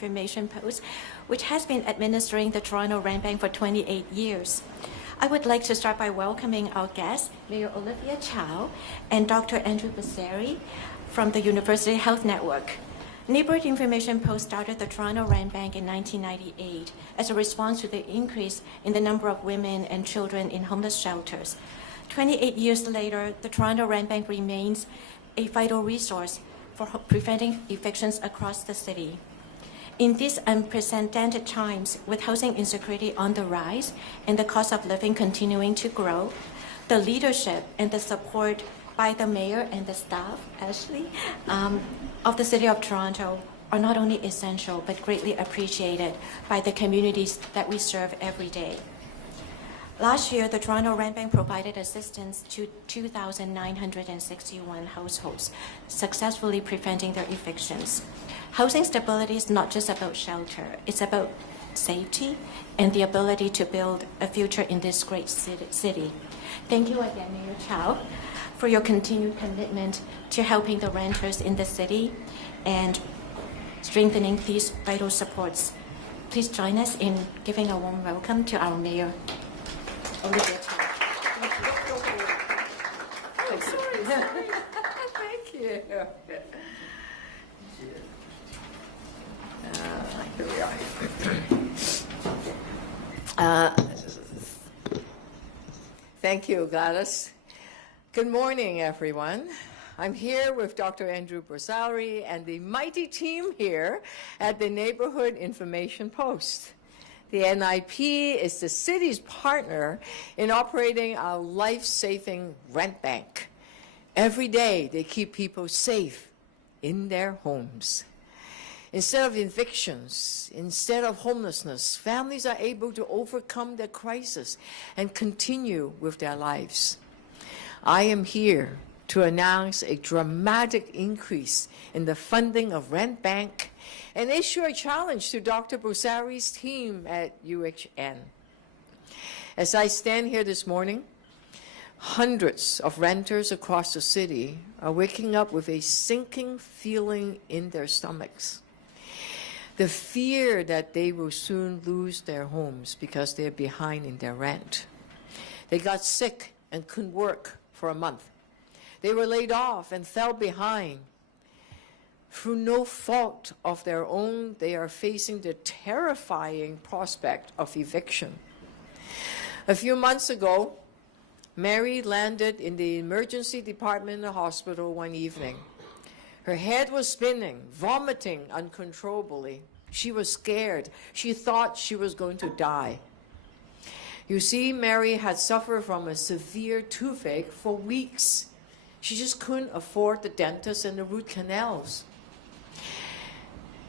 Information Post, which has been administering the Toronto Rent Bank for 28 years. I would like to start by welcoming our guests, Mayor Olivia Chow and Dr. Andrew Basseri from the University Health Network. Neighborhood Information Post started the Toronto Rent Bank in 1998 as a response to the increase in the number of women and children in homeless shelters. 28 years later, the Toronto Rent Bank remains a vital resource for preventing evictions across the city. In these unprecedented times, with housing insecurity on the rise and the cost of living continuing to grow, the leadership and the support by the mayor and the staff, Ashley, of the City of Toronto are not only essential, but greatly appreciated by the communities that we serve every day. Last year, the Toronto Rent Bank provided assistance to 2,961 households, successfully preventing their evictions. Housing stability is not just about shelter, it's about safety and the ability to build a future in this great city. Thank you again, Mayor Chow, for your continued commitment to helping the renters in the city and strengthening these vital supports. Please join us in giving a warm welcome to our Mayor, Olivia Chow. Thank you. Here we are. Thank you, Gladys. Good morning, everyone. I'm here with Dr. Andrew Basseri and the mighty team here at the Neighborhood Information Post. The NIP is the city's partner in operating our life-saving rent bank. Every day, they keep people safe in their homes. Instead of evictions, instead of homelessness, families are able to overcome their crisis and continue with their lives. I am here to announce a dramatic increase in the funding of Rent Bank and issue a challenge to Dr. Basseri's team at UHN. As I stand here this morning, hundreds of renters across the city are waking up with a sinking feeling in their stomachs. The fear that they will soon lose their homes because they're behind in their rent. They got sick and couldn't work for a month. They were laid off and fell behind. Through no fault of their own, they are facing the terrifying prospect of eviction. A few months ago, Mary landed in the emergency department in the hospital one evening. Her head was spinning, vomiting uncontrollably. She was scared. She thought she was going to die. You see, Mary had suffered from a severe toothache for weeks. She just couldn't afford the dentist and the root canals.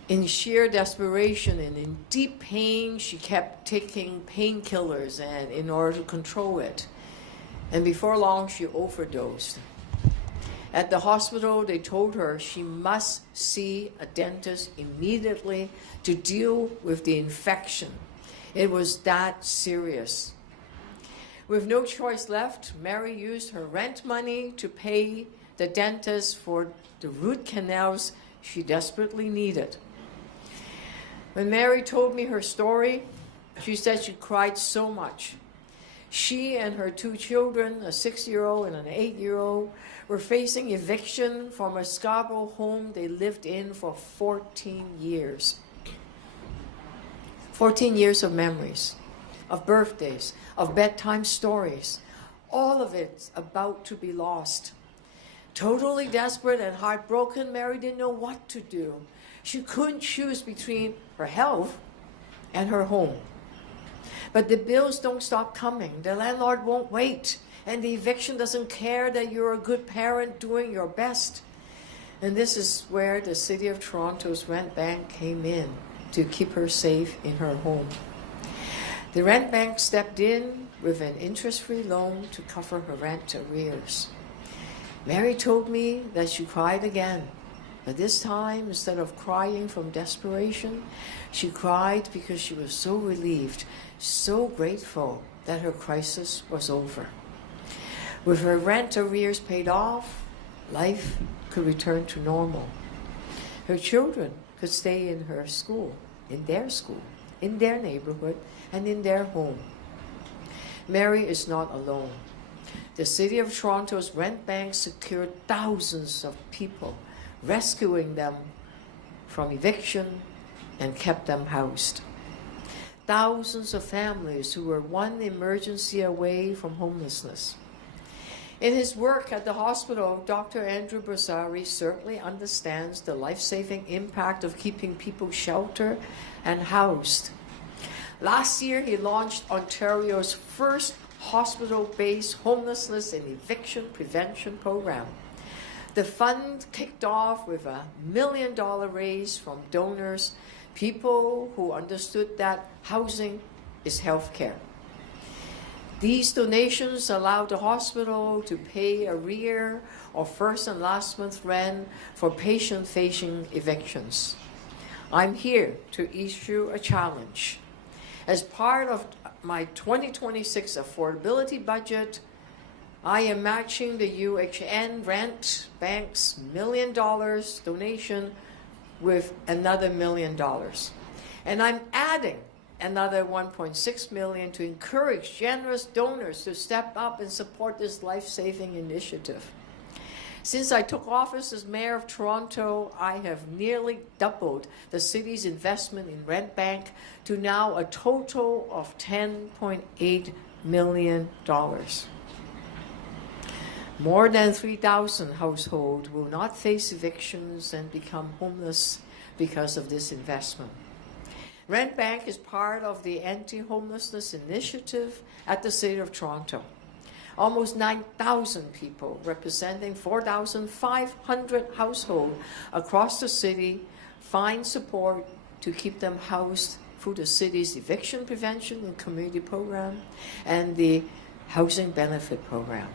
In sheer desperation and in deep pain, she kept taking painkillers and in order to control it. And before long, she overdosed. At the hospital, they told her she must see a dentist immediately to deal with the infection. It was that serious. With no choice left, Mary used her rent money to pay the dentist for the root canals she desperately needed. When Mary told me her story, she said she cried so much. She and her two children, a 6-year-old and an 8-year-old, were facing eviction from a Scarborough home they lived in for 14 years. 14 years of memories, of birthdays, of bedtime stories, all of it about to be lost. Totally desperate and heartbroken, Mary didn't know what to do. She couldn't choose between her health and her home. But the bills don't stop coming. The landlord won't wait. And the eviction doesn't care that you're a good parent doing your best. And this is where the City of Toronto's Rent Bank came in to keep her safe in her home. The Rent Bank stepped in with an interest-free loan to cover her rent arrears. Mary told me that she cried again. But this time, instead of crying from desperation, she cried because she was so relieved, so grateful that her crisis was over. With her rent arrears paid off, life could return to normal. Her children could stay in her school, in their neighborhood, and in their home. Mary is not alone. The City of Toronto's rent bank secured thousands of people, rescuing them from eviction and kept them housed. Thousands of families who were one emergency away from homelessness. In his work at the hospital, Dr. Andrew Borsari certainly understands the life-saving impact of keeping people sheltered and housed. Last year, he launched Ontario's first hospital-based homelessness and eviction prevention program. The fund kicked off with a $1 million raise from donors, people who understood that housing is health care. These donations allowed the hospital to pay arrear of first and last month's rent for patient-facing evictions. I'm here to issue a challenge. As part of my 2026 affordability budget, I am matching the UHN Rent Bank's $1 million donation with another $1 million. And I'm adding another $1.6 million to encourage generous donors to step up and support this life-saving initiative. Since I took office as Mayor of Toronto, I have nearly doubled the city's investment in Rent Bank to now a total of $10.8 million. More than 3,000 households will not face evictions and become homeless because of this investment. Rent Bank is part of the anti-homelessness initiative at the City of Toronto. Almost 9,000 people, representing 4,500 households across the city, find support to keep them housed through the city's eviction prevention and community program and the housing benefit program.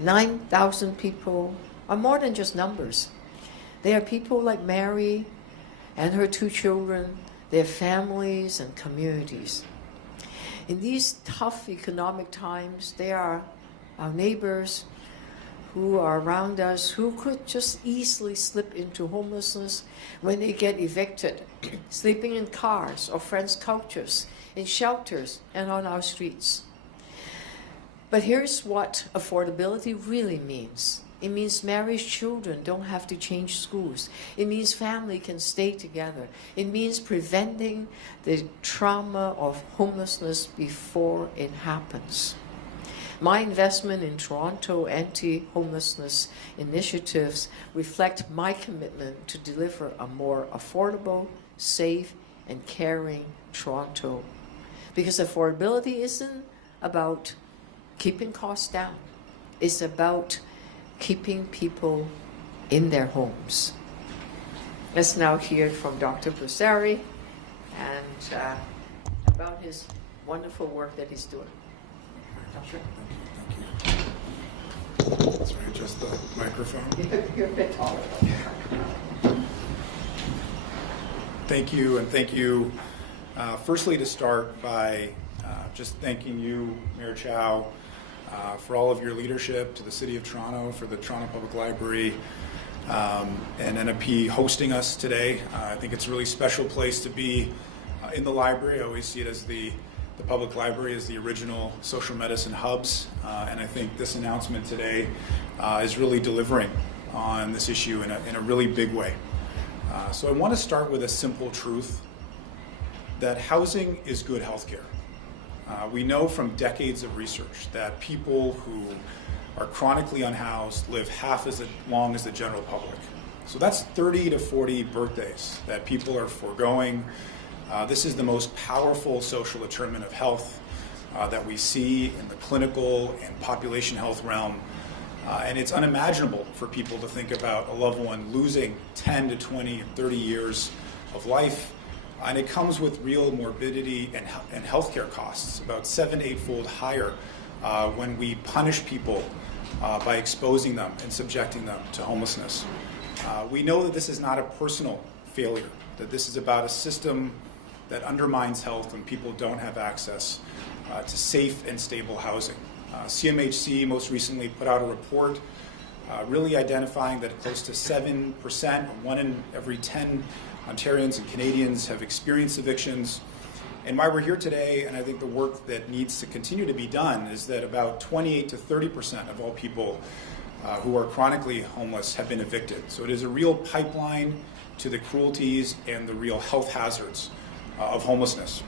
9,000 people are more than just numbers. They are people like Mary and her 2 children, their families and communities. In these tough economic times, they are our neighbors who are around us who could just easily slip into homelessness when they get evicted, sleeping in cars or friends' couches, in shelters and on our streets. But here's what affordability really means. It means Mary's children don't have to change schools. It means family can stay together. It means preventing the trauma of homelessness before it happens. My investment in Toronto anti-homelessness initiatives reflect my commitment to deliver a more affordable, safe, and caring Toronto. Because affordability isn't about keeping costs down. It's about keeping people in their homes. Let's now hear from Dr. Borsari and about his wonderful work that he's doing. Doctor? Thank you. Sorry, just the microphone. You're a bit taller. Thank you, and thank you. Firstly, to start by just thanking you, Mayor Chow, for all of your leadership, to the City of Toronto, for the Toronto Public Library, and NFP hosting us today. I think it's a really special place to be in the library. I always see it as the public library as the original social medicine hubs, and I think this announcement today is really delivering on this issue in a really big way. So I want to start with a simple truth that housing is good healthcare. We know from decades of research that people who are chronically unhoused live half as long as the general public. So that's 30 to 40 birthdays that people are foregoing. This is the most powerful social determinant of health that we see in the clinical and population health realm. And it's unimaginable for people to think about a loved one losing 10 to 20 and 30 years of life. And it comes with real morbidity and healthcare costs, about 7-8-fold higher when we punish people by exposing them and subjecting them to homelessness. We know that this is not a personal failure, that this is about a system that undermines health when people don't have access to safe and stable housing. CMHC most recently put out a report really identifying that close to 7%, 1 in every 10 Ontarians and Canadians have experienced evictions. And why we're here today, and I think the work that needs to continue to be done, is that about 28 to 30% of all people who are chronically homeless have been evicted. So it is a real pipeline to the cruelties and the real health hazards of homelessness.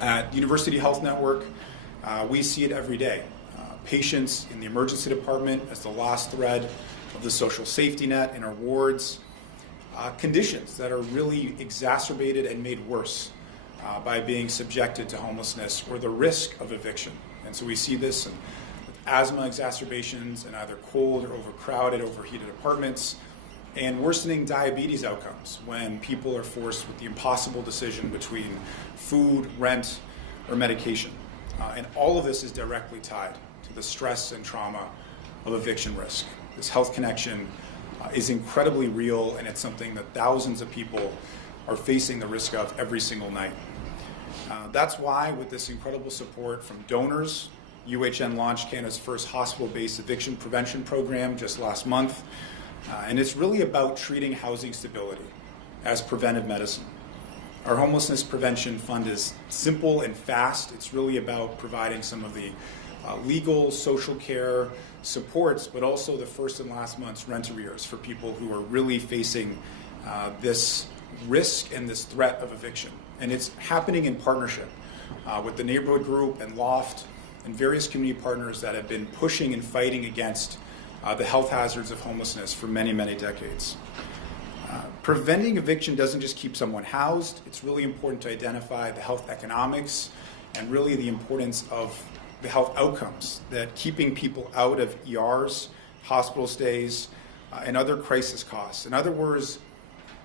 At University Health Network, we see it every day. Patients in the emergency department as the last thread of the social safety net in our wards, conditions that are really exacerbated and made worse by being subjected to homelessness or the risk of eviction. And so we see this in asthma exacerbations in either cold or overcrowded, overheated apartments, and worsening diabetes outcomes when people are forced with the impossible decision between food, rent, or medication. And all of this is directly tied to the stress and trauma of eviction risk. This health connection is incredibly real, and it's something that thousands of people are facing the risk of every single night. That's why, with this incredible support from donors, UHN launched Canada's first hospital-based eviction prevention program just last month. And it's really about treating housing stability as preventive medicine. Our homelessness prevention fund is simple and fast. It's really about providing some of the legal, social care supports, but also the first and last month's rent arrears for people who are really facing this risk and this threat of eviction. And it's happening in partnership with the neighborhood group and Loft and various community partners that have been pushing and fighting against the health hazards of homelessness for many, many decades. Preventing eviction doesn't just keep someone housed. It's really important to identify the health economics and really the importance of the health outcomes that keeping people out of ERs, hospital stays, and other crisis costs. In other words,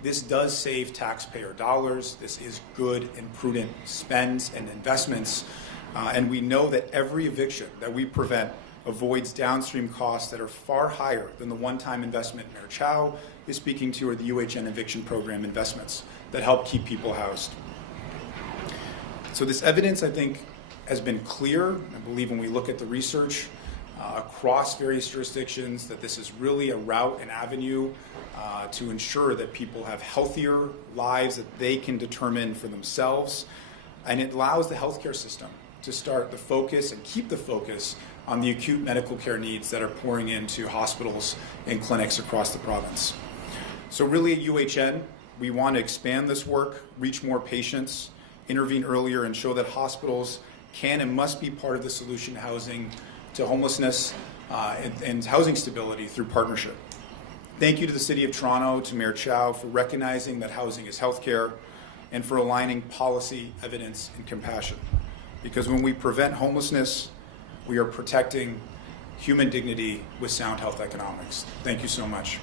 this does save taxpayer dollars. This is good and prudent spends and investments. And we know that every eviction that we prevent avoids downstream costs that are far higher than the one-time investment Mayor Chow is speaking to, or the UHN eviction program investments that help keep people housed. So this evidence, I think, has been clear. I believe when we look at the research across various jurisdictions, that this is really a route and avenue to ensure that people have healthier lives that they can determine for themselves. And it allows the healthcare system to start the focus and keep the focus on the acute medical care needs that are pouring into hospitals and clinics across the province. So really at UHN, we want to expand this work, reach more patients, intervene earlier, and show that hospitals can and must be part of the solution to homelessness and housing stability through partnership. Thank you to the City of Toronto, to Mayor Chow for recognizing that housing is healthcare and for aligning policy, evidence, and compassion. Because when we prevent homelessness, we are protecting human dignity with sound health economics. Thank you so much.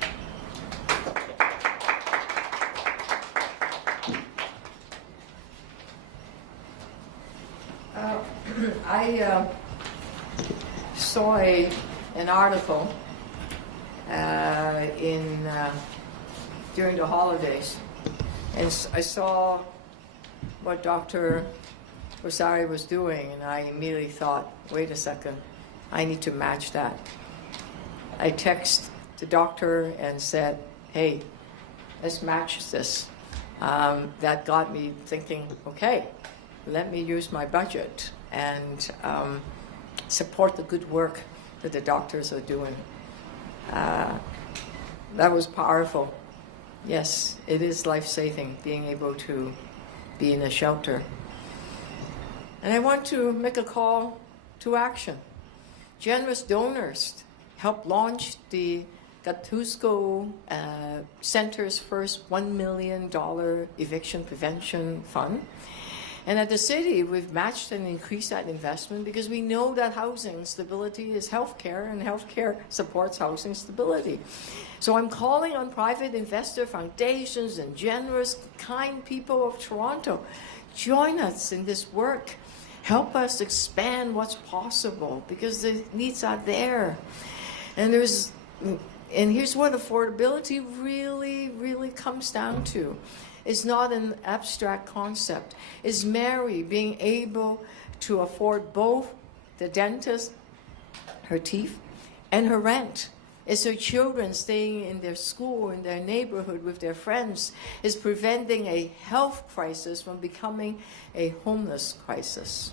I saw an article during the holidays, and I saw what Dr. Rosari was doing, and I immediately thought, wait a second, I need to match that. I texted the doctor and said, hey, let's match this. That got me thinking, okay, let me use my budget and support the good work that the doctors are doing. That was powerful. Yes, it is life-saving being able to be in a shelter. And I want to make a call to action. Generous donors helped launch the Gattuso Center's first $1 million eviction prevention fund. And at the city, we've matched and increased that investment because we know that housing stability is healthcare, and healthcare supports housing stability. So I'm calling on private investor foundations and generous, kind people of Toronto. Join us in this work. Help us expand what's possible because the needs are there. And here's what affordability really, really comes down to. It's not an abstract concept. It's Mary being able to afford both the dentist, her teeth, and her rent. It's their children staying in their school, in their neighborhood with their friends. It's preventing a health crisis from becoming a homeless crisis.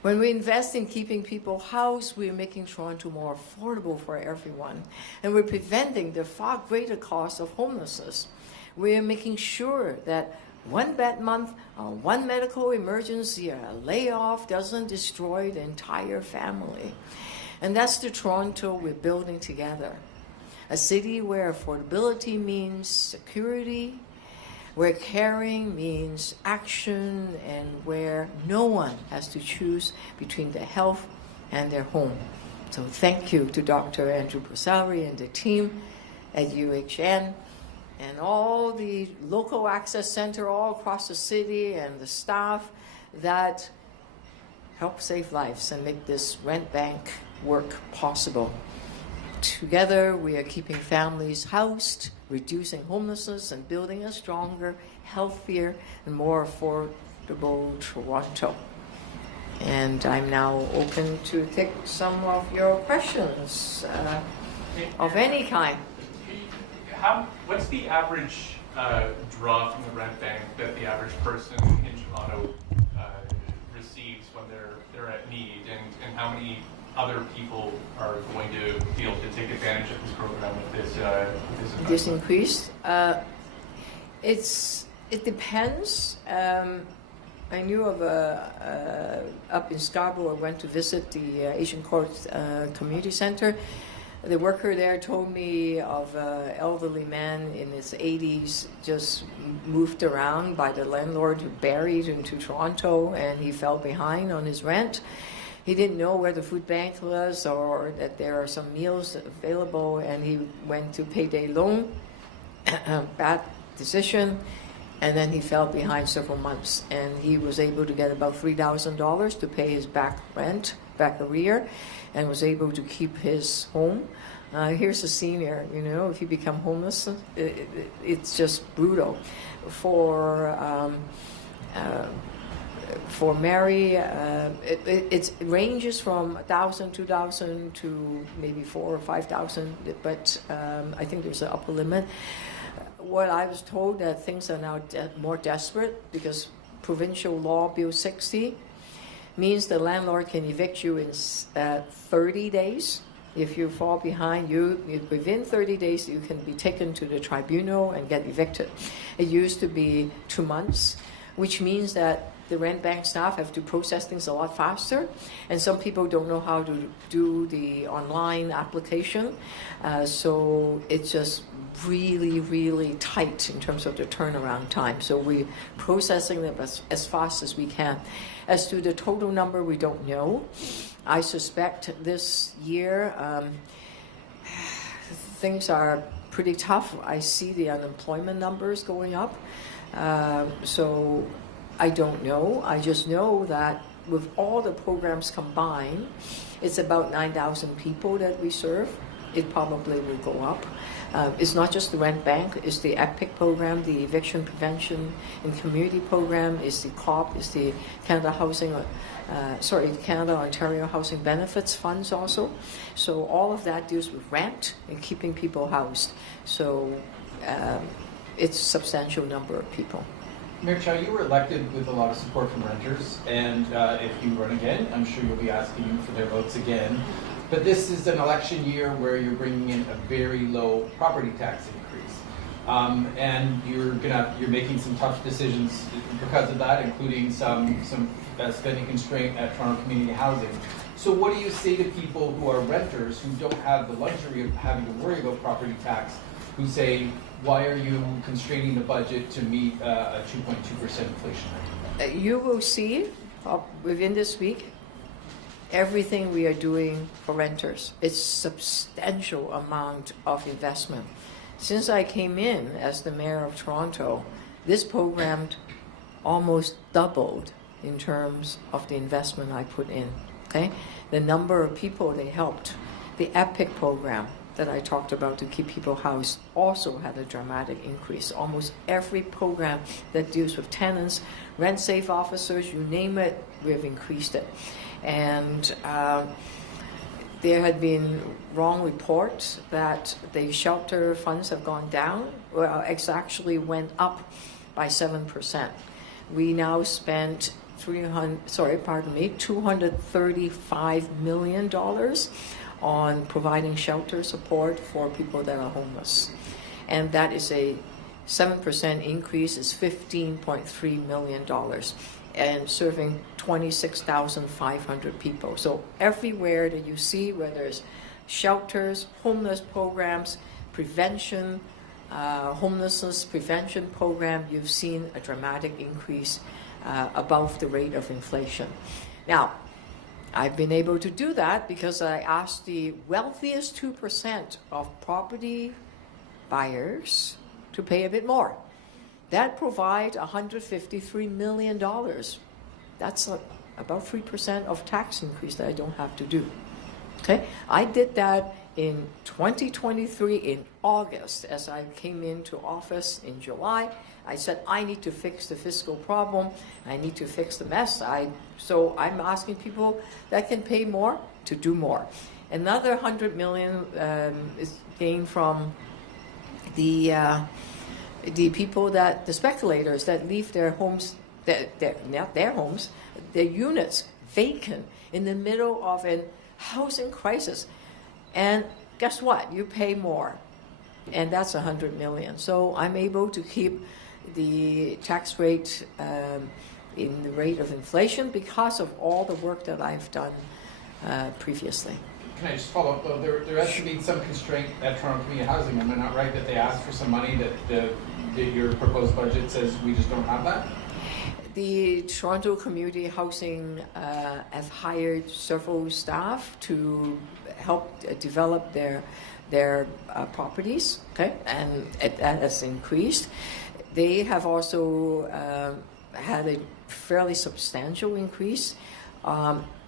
When we invest in keeping people housed, we're making Toronto more affordable for everyone. And we're preventing the far greater cost of homelessness. We're making sure that one bad month, one medical emergency, or a layoff doesn't destroy the entire family. And that's the Toronto we're building together. A city where affordability means security, where caring means action, and where no one has to choose between their health and their home. So thank you to Dr. Andrew Borsari and the team at UHN and all the local access center all across the city and the staff that help save lives and make this rent bank work possible. Together, we are keeping families housed, reducing homelessness, and building a stronger, healthier, and more affordable Toronto. And I'm now open to take some of your questions of any kind. What's the average draw from the rent bank that the average person in Toronto receives when they're at need, and how many other people are going to be able to take advantage of this program with this increase? It depends. I knew of up in Scarborough, I went to visit the Asian Court Community Center. The worker there told me of an elderly man in his 80s, just moved around by the landlord who buried into Toronto, and he fell behind on his rent. He didn't know where the food bank was or that there are some meals available, and he went to payday loan. Bad decision. And then he fell behind several months, and he was able to get about $3,000 to pay his back arrear, and was able to keep his home. Here's a senior, if you become homeless, it's just brutal. For Mary, it ranges from 1,000, 2,000 to maybe 4,000 or 5,000, but I think there's an upper limit. What I was told that things are now more desperate because provincial law Bill 60 means the landlord can evict you in 30 days. If you fall behind, within 30 days you can be taken to the tribunal and get evicted. It used to be 2 months, which means that the rent bank staff have to process things a lot faster, and some people don't know how to do the online application, so it's just really, really tight in terms of the turnaround time. So we're processing them as fast as we can. As to the total number, we don't know. I suspect this year things are pretty tough. I see the unemployment numbers going up, so I don't know. I just know that with all the programs combined, it's about 9,000 people that we serve. It probably will go up. It's not just the rent bank, it's the EPIC program, the eviction prevention and community program, it's the COP, it's the Canada Ontario Housing Benefits Funds also. So all of that deals with rent and keeping people housed. So it's a substantial number of people. Mayor Chow, you were elected with a lot of support from renters, and if you run again, I'm sure you'll be asking for their votes again. But this is an election year where you're bringing in a very low property tax increase, and you're making some tough decisions because of that, including some spending constraint at Toronto Community Housing. So what do you say to people who are renters who don't have the luxury of having to worry about property tax, who say, why are you constraining the budget to meet a 2.2% inflation rate? You will see within this week everything we are doing for renters. It's substantial amount of investment. Since I came in as the mayor of Toronto, this program almost doubled in terms of the investment I put in. Okay, the number of people they helped, the EPIC program that I talked about to keep people housed also had a dramatic increase. Almost every program that deals with tenants, rent safe officers, you name it, we've increased it. And there had been wrong reports that the shelter funds have gone down. Well, it actually went up by 7%. We now spent $235 million on providing shelter support for people that are homeless. And that is a 7% increase, is $15.3 million, and serving 26,500 people. So everywhere that you see, whether it's shelters, homeless programs, prevention, homelessness prevention program, you've seen a dramatic increase above the rate of inflation. Now, I've been able to do that because I asked the wealthiest 2% of property buyers to pay a bit more. That provides $153 million. That's about 3% of tax increase that I don't have to do. Okay, I did that in 2023 in August as I came into office in July. I said, I need to fix the fiscal problem. I need to fix the mess. So I'm asking people that can pay more to do more. Another $100 million is gained from the people the speculators that leave their homes, not their homes, their units vacant in the middle of a housing crisis. And guess what? You pay more. And that's $100 million. So I'm able to keep the tax rate in the rate of inflation because of all the work that I've done previously. Can I just follow up? Though there has to be some constraint at Toronto Community Housing. Am I not right that they asked for some money that your proposed budget says we just don't have that? The Toronto Community Housing have hired several staff to help develop their properties, okay, and that has increased. They have also had a fairly substantial increase.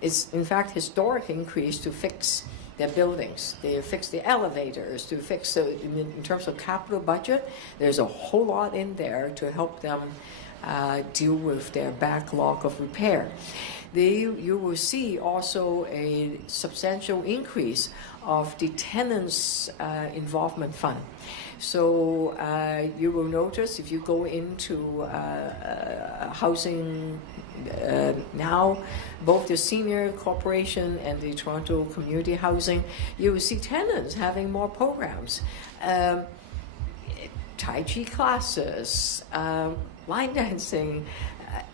It's in fact historic increase to fix their buildings. They fix the elevators, to fix in terms of capital budget. There's a whole lot in there to help them deal with their backlog of repair. You will see also a substantial increase of the tenants' involvement fund. So you will notice if you go into housing now, both the Senior Corporation and the Toronto Community Housing, you will see tenants having more programs. Tai Chi classes, line dancing,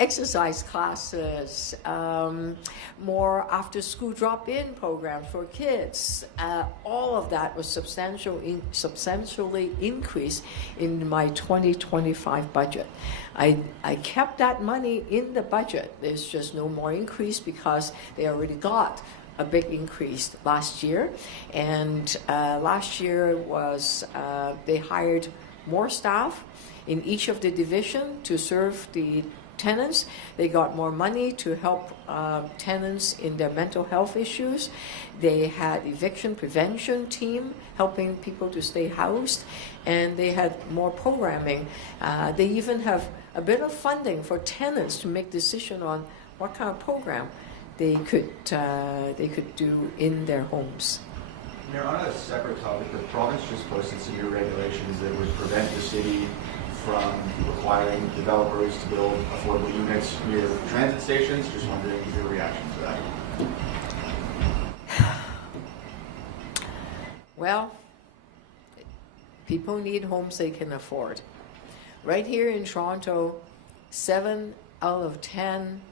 exercise classes, more after-school drop-in programs for kids. All of that was substantially increased in my 2025 budget. I kept that money in the budget. There's just no more increase because they already got a big increase last year. And last year was they hired more staff in each of the division to serve the tenants. They got more money to help tenants in their mental health issues. They had eviction prevention team helping people to stay housed, and they had more programming. They even have a bit of funding for tenants to make decision on what kind of program they could do in their homes. Mayor, on a separate topic, the province just posted some new regulations that would prevent the city from requiring developers to build affordable units near transit stations. Just wondering your reaction to that. Well, people need homes they can afford. Right here in Toronto, 7 out of 10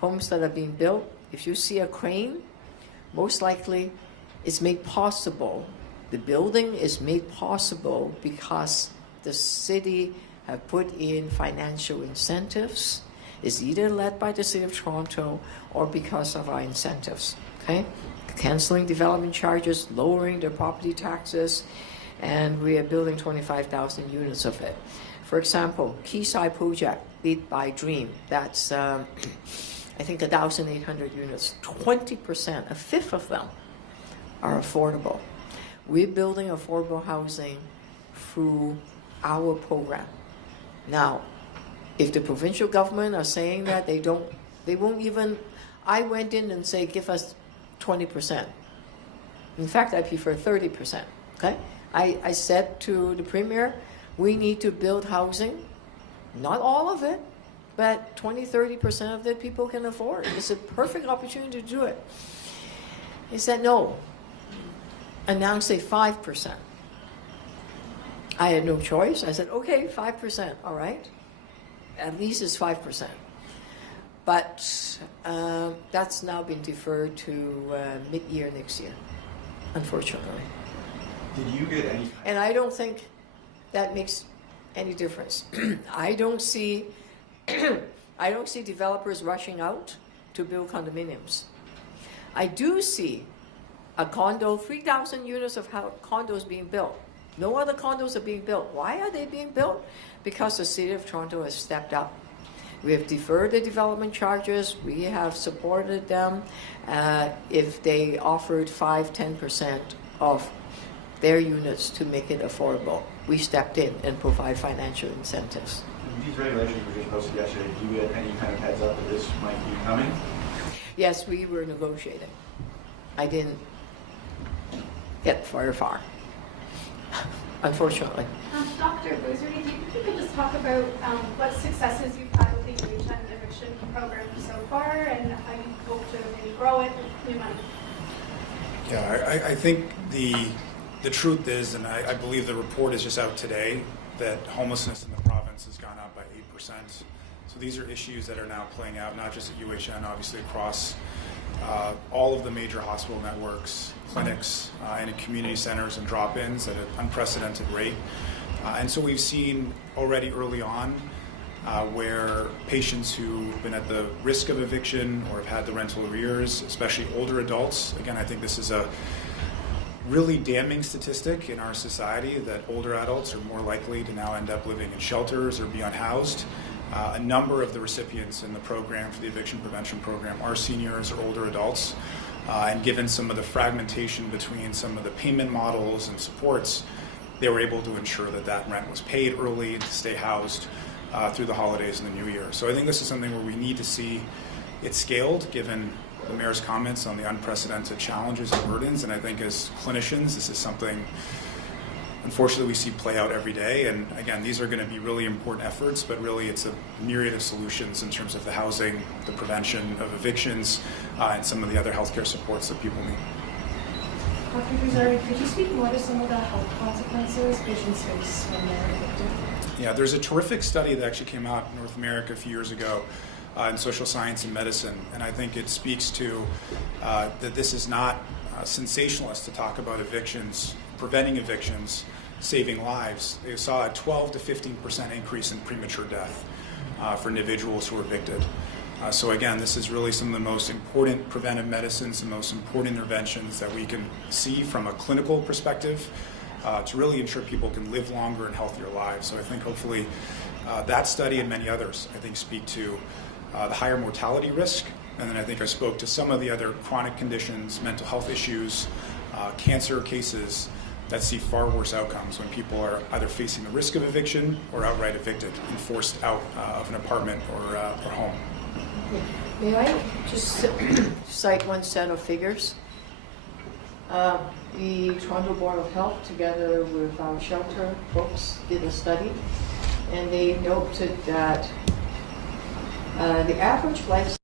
homes that are being built, if you see a crane, most likely it's made possible. The building is made possible because the city have put in financial incentives. It's either led by the City of Toronto or because of our incentives, okay? Canceling development charges, lowering the property taxes, and we are building 25,000 units of it. For example, Quayside project, lead by Dream, that's I think 1,800 units, 20%, a fifth of them are affordable. We're building affordable housing through our program. Now, if the provincial government are saying that they won't even, I went in and say, give us 20%. In fact, I prefer 30%. Okay? I said to the Premier, we need to build housing, not all of it, but 20-30% of it people can afford. It's a perfect opportunity to do it. He said no. And now say 5%. I had no choice. I said, okay, 5%, all right. At least it's 5%. But that's now been deferred to mid-year next year, unfortunately. Did you get any? And I don't think that makes any difference. I don't see developers rushing out to build condominiums. I do see a condo, 3,000 units of condos being built. No other condos are being built. Why are they being built? Because the City of Toronto has stepped up. We have deferred the development charges. We have supported them. If they offered 5-10% of their units to make it affordable, we stepped in and provide financial incentives. These regulations were just posted yesterday. Did you get any kind of heads up that this might be coming? Yes, we were negotiating. I didn't get very far, unfortunately. Dr. Boozerty, do you think you could just talk about what successes you've had with the UHN eviction program so far and how you hope to maybe grow it with new money? Yeah, I think the truth is, and I believe the report is just out today, that homelessness in the province has gone up by 8%. So these are issues that are now playing out, not just at UHN, obviously across all of the major hospital networks, clinics, and in community centers and drop-ins at an unprecedented rate. And so we've seen already early on where patients who've been at the risk of eviction or have had the rental arrears, especially older adults, again, I think this is a really damning statistic in our society that older adults are more likely to now end up living in shelters or be unhoused. A number of the recipients in the program for the eviction prevention program are seniors or older adults. And given some of the fragmentation between some of the payment models and supports, they were able to ensure that that rent was paid early and to stay housed through the holidays and the new year. So I think this is something where we need to see it scaled given the mayor's comments on the unprecedented challenges and burdens. And I think as clinicians, this is something unfortunately we see play out every day. And again, these are going to be really important efforts, but really it's a myriad of solutions in terms of the housing, the prevention of evictions, and some of the other healthcare supports that people need. Dr. Boozerty, could you speak more to some of the health consequences patients face when they're evicted? Yeah, there's a terrific study that actually came out in North America a few years ago in social science and medicine, and I think it speaks to that this is not sensationalist to talk about evictions, preventing evictions, saving lives. They saw a 12 to 15% increase in premature death for individuals who are evicted. So again, this is really some of the most important preventive medicines, the most important interventions that we can see from a clinical perspective to really ensure people can live longer and healthier lives. So I think hopefully that study and many others, I think, speak to the higher mortality risk. And then I think I spoke to some of the other chronic conditions, mental health issues, cancer cases that see far worse outcomes when people are either facing the risk of eviction or outright evicted and forced out of an apartment or home. May I just cite one set of figures? The Toronto Board of Health, together with our shelter folks, did a study, and they noted that the average life